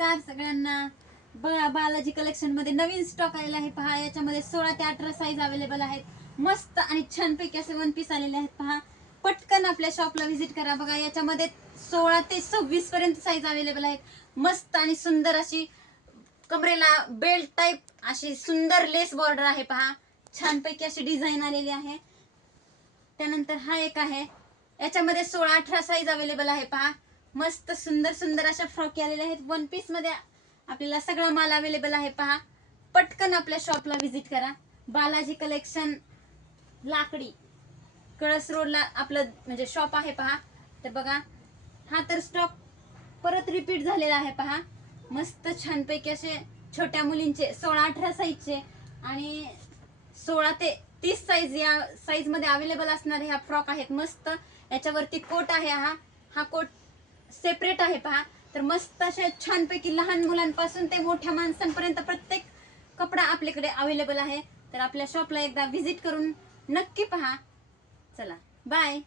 नमस्कार सगळ्यांना। बालाजी कलेक्शन मध्ये नवीन स्टॉक आलेला आहे पहा। याच्यामध्ये 16 ते 18 साईज अवेलेबल आहेत। मस्त आणि छान पैकी असे वन पीस आलेले आहेत पहा। पटकन आपल्या शॉपला व्हिजिट करा। बघा याच्यामध्ये 16 ते 26 पर्यंत साईज अवेलेबल आहेत। मस्त आणि सुंदर अशी कमरेला बेल्ट टाइप अशी सुंदर लेस बॉर्डर आहे पहा। छान पैकी अशी डिझाइन आलेली आहे। त्यानंतर हा एक आहे, याच्यामध्ये 16-18 साईज अवेलेबल आहे पहा। मस्त सुंदर सुंदर अशा फ्रॉक आलेल्या आहेत। वन पीस मध्ये आपल्याला सगळा माल अवेलेबल आहे पहा। पटकन आपल्या शॉपला व्हिजिट करा। बालाजी कलेक्शन, लाकडी, कळस रोडला आपलं म्हणजे शॉप आहे पहा। तर बघा हा तर स्टॉक परत रिपीट झालेला आहे पहा। मस्त छान पैकी असे छोट्या मुलींचे 16-18 साईजचे आणि 16 ते 30 साईज या साईज मध्ये अवेलेबल असणारे ह्या फ्रॉक आहेत। मस्त याच्यावरती कोट आहे। हा कोट सेपरेट आहे पहा। तर मस्त असे छान पैकी लहान मुलांपासून ते मोठ्या माणसांपर्यंत प्रत्येक कपडा आपल्याकडे अवेलेबल आहे। तर आपल्या शॉपला एकदा व्हिजिट करून नक्की पहा। चला बाय।